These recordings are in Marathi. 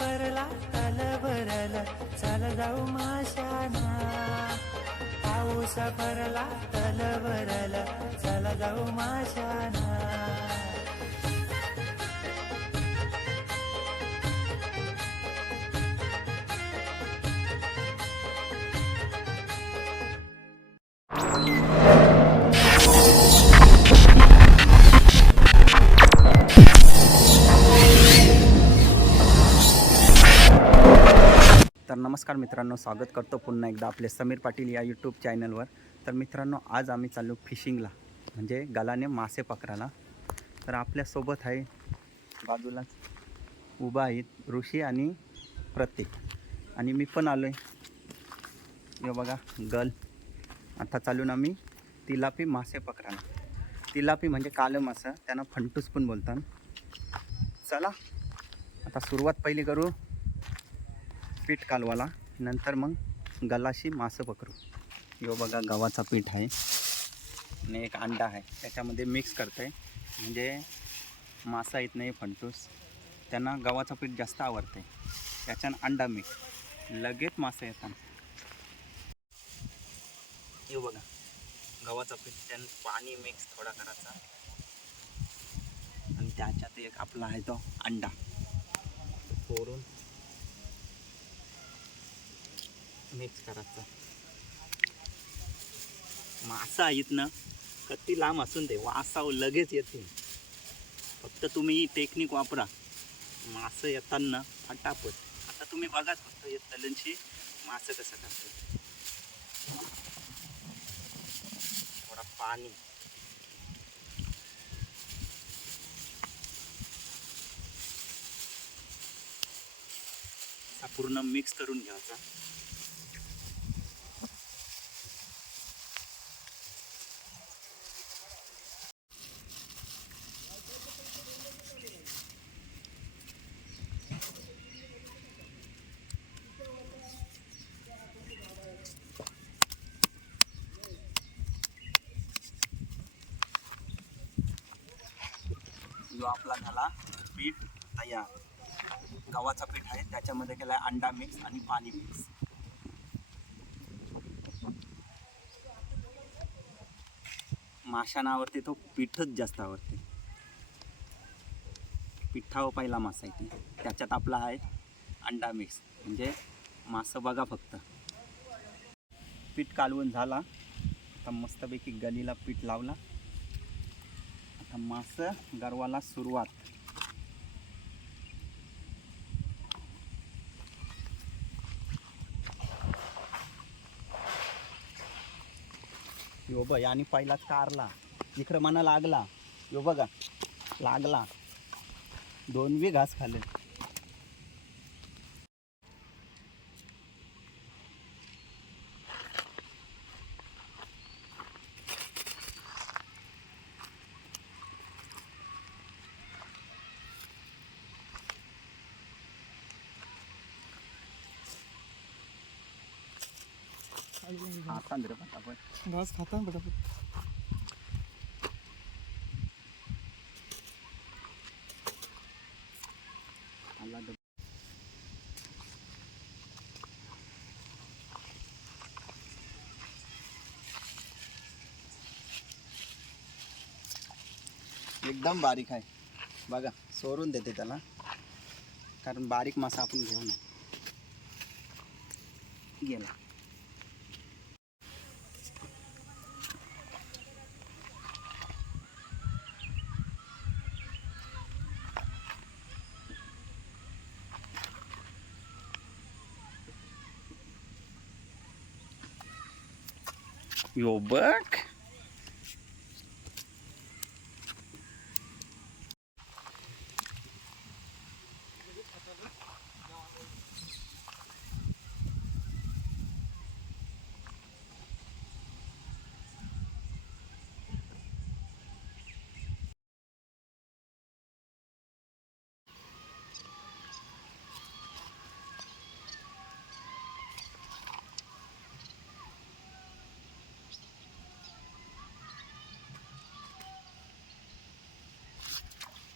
भरला तल भरला चल जाऊ माशाना पाऊस भरला तल भरला चल जाऊ माशाना you. नमस्कार मित्रांनो स्वागत करतो पुन्हा एकदा आपले समीर पाटील या यूट्यूब चॅनलवर तर मित्रांनो आज आम्ही चाललो फिशिंगला म्हणजे गालाने मासे पकडायला. तर आपल्यासोबत आहे बाजूलाच उभा आहेत ऋषी आणि प्रतीक. आणि मी पण आलो आहे हे बघा गल. आता चालून आम्ही तिलापी मासे पकडायला. तिलापी म्हणजे कालं मासं त्यांना फंटूस पण बोलतात. चला आता सुरुवात पहिली करू. पीठ कालवाला. नंतर मग गलाशी मासं पकडू. यो बघा गव्हाचा पीठ आहे. आणि एक अंडा आहे. त्याच्यामध्ये मिक्स करते. म्हणजे मासा येत नाही फंटूस त्यांना गव्हाचं पीठ जास्त आवडते. त्याच्यानं अंडा मिक्स लगेच मासा येतात. यो बघा गव्हाचं पीठ त्यानं पाणी मिक्स थोडा करायचा. आणि त्याच्यात एक आपला आहे तो अंडा. फोडून मिक्स करायचा. मासा येत ना कत्ती लांब असून ते वासाव लगेच येते फक्त तुम्ही टेक्निक वापरा. मासं येताना फटाफट. आता तुम्ही बघाच फक्त येत तलनशी मासं कसं करते थोडा पाणी. पूर्ण मिक्स करून घ्यायचा. आपला झाला पीठ तयार. गव्हाचा पीठ आहे त्याच्यामध्ये केला आहे अंडा मिक्स आणि पाणी मिक्स माशांना आवडते तो पीठच जास्त आवडते. पिठावर पहिला मासा आहे त्याच्यात आपला आहे अंडा मिक्स म्हणजे मासं बघा फक्त. पीठ कालवून झाला. आता मस्तपैकी गलीला पीठ लावला. आता मासं गरवाला सुरुवात. यो बघ आणि पहिलाच कारला. इकडं मना लागला. यो बघा लागला. दोन वी घास खाल्ले. घास खाता पटापट एकदम बारीक आहे. बघा, सोडून देते कारण बारीक मासा आपण घेऊ गेला. यो बघ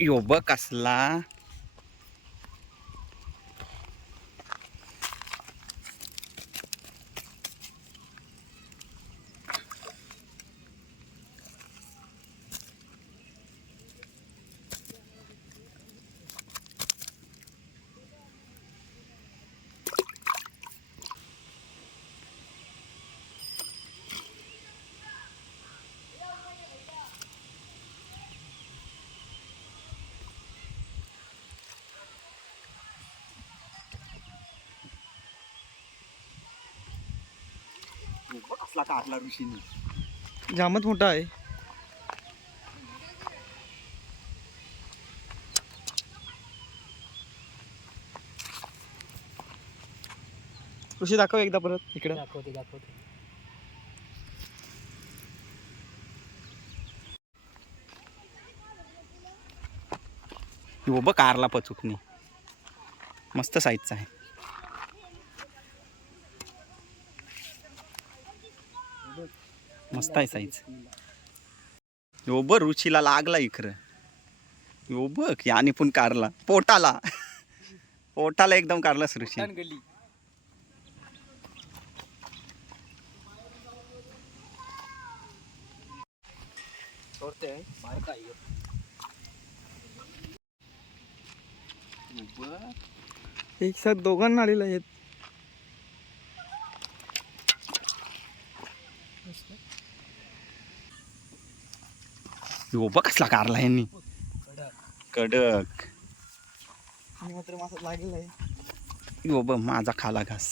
युवक असला कसला कारला ऋषीने? जामच मोठा आहे. ऋषी दाखव एकदा परत इकडे. दाखवते दाखवते. बघ कारला पचुकनी मस्त साईजचा आहे. मस्त आहे साईज. हो बर रुचीला लागला इकडं. हो बघ याने पण कारला पोटाला. पोटाला एकदम कारलास ऋषी. एक साथ दोघांना आलेला आहेत. यो बघ कसला कारला यांनी. कडक. कडक आणि मात्र मासा लागलेला आहे हो बघ माझा खाला घास.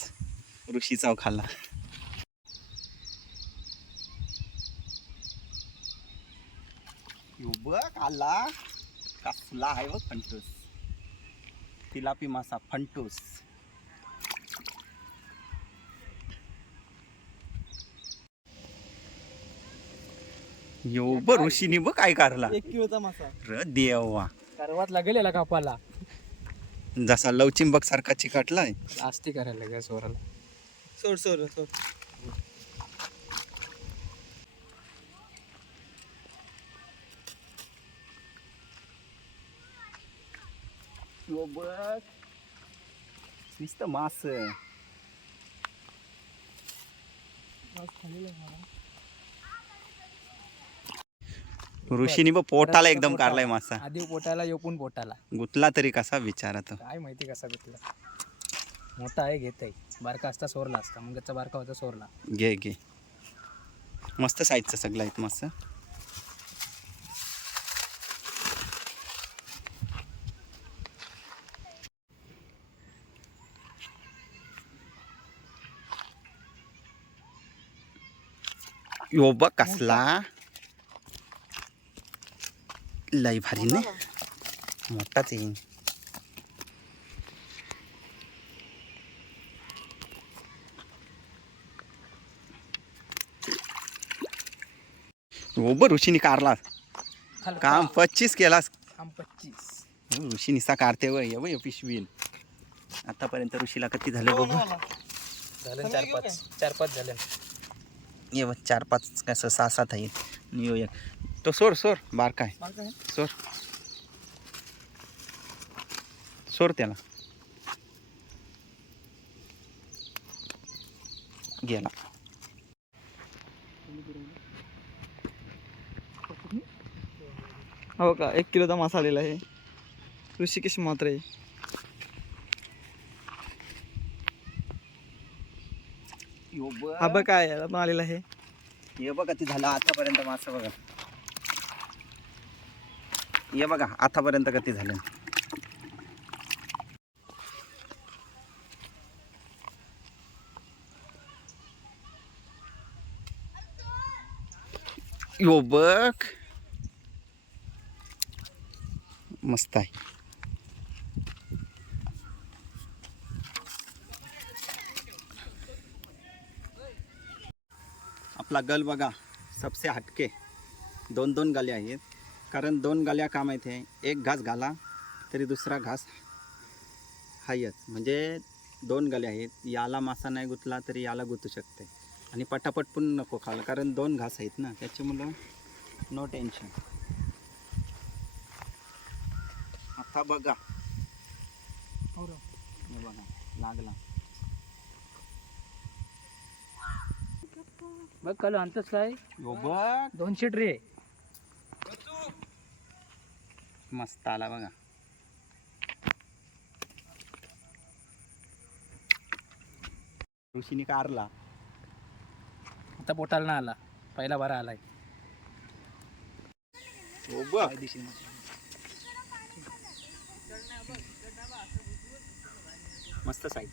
ऋषीचा खाला. यो बघ आला कसला आहे बघ फंटूस तिलापी मासा फंटूस यो बघ ऋषीने बघ काय कारला. एक किलोचा मासा. र देवा. करवात लागेल याला कापाला. जसा लवचिंबक सारखा चिकटलाय. आस्ती करायला लागेल सोराला सोड सोड सोड. यो बघ. नुसतं मास. ऋषीने बघ पोटाला एकदम काढलाय मासा. आधी पोटाला योपून पोटाला. गुतला तरी कसा विचारा तो. काय माहिती कसा भेटला मोठा आहे घेत आहे बारका असता सोरला असता. मग त्याचा बारका होता सोरला. घे घे. मस्त साईजचं सगळं आहेत मस्त यो बघ कसला. लय भारी ना. मोठाच येईन हो बघ ऋषीने कारला. काम पच्चीस केलास. काम पच्चीस. हो, ऋषी निसा काढते वय ये वय पिशवीन. आतापर्यंत ऋषीला किती झाले बघू? झालं चार पाच चार पाच झाले ये चार पाच कसं सहा सात आहे. आणि एक. तो सोर सोर बार काय? सोर सोर त्याला. गेला. हो का? एक किलोचा मासा आलेला आहे. ऋषिकेश मात्र. आहे हा बघ काय याला पण आलेला आहे. हे बघा ते झालं आतापर्यंत मासं बघा. हे बघा आतापर्यंत किती झालं. यो बघ. मस्त आहे. आपला गल बघा सबसे हटके. दोन दोन गले आहेत. कारण दोन गाल्या का माहिती आहे एक घास घाला तरी दुसरा घास हायच. म्हणजे दोन गाल्या आहेत. याला मासा नाही गुतला तरी याला गुतू शकते. आणि पटापट पण नको खायला कारण दोन घास आहेत ना. त्याच्यामुळं नो टेन्शन आता बघा. हे बघा लागला. बघ काल अंतच काय? बघ. दोनशे ट्रे मस्त आला बघा. ऋषीने कारला आता पोटाला ना आला. पहिला बारा आलाय. हो मस्त साईज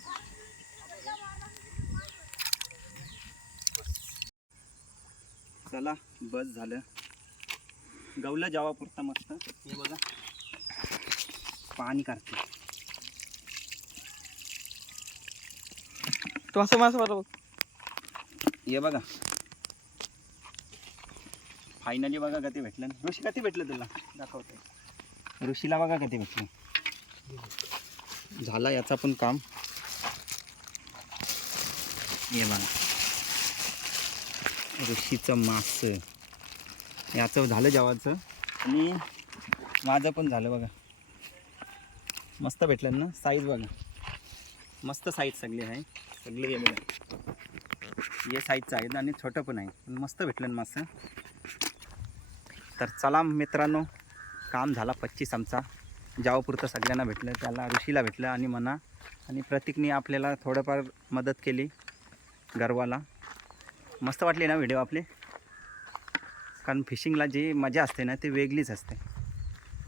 चला बस झालं. गवलं जेवापुरता मस्त. हे बघा. पाणी काढते. तू असं मासं बरोबर हे बघा. फायनली बघा कधी भेटलं. ऋषी कधी भेटलं तुला? दाखवते. ऋषीला बघा कधी भेटलं. झाला याचा पण काम. हे बघा. ऋषीचं मास. याचं झालं जेवाचं आणि माझं पण झालं बघा. मस्त भेटलं ना साईज बघा. मस्त साईज सगळी आहे. सगळी हे बघा. हे साईजचं आहे आणि छोटं पण आहे. पण मस्त भेटलं ना मासं तर चला मित्रांनो काम झाला पच्चीस आमचा. जावपुरतं सगळ्यांना भेटलं त्याला ऋषीला भेटलं आणि मना. आणि प्रतीकने आपल्याला थोडंफार मदत केली गर्वाला. मस्त वाटले ना व्हिडिओ आपले? कारण फिशिंगला जी मजा असते ना ती वेगळीच असते.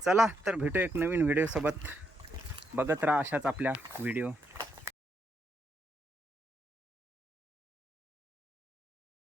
चला तर भेटू एक नवीन व्हिडिओसोबत बघत राहा अशाच आपल्या व्हिडिओ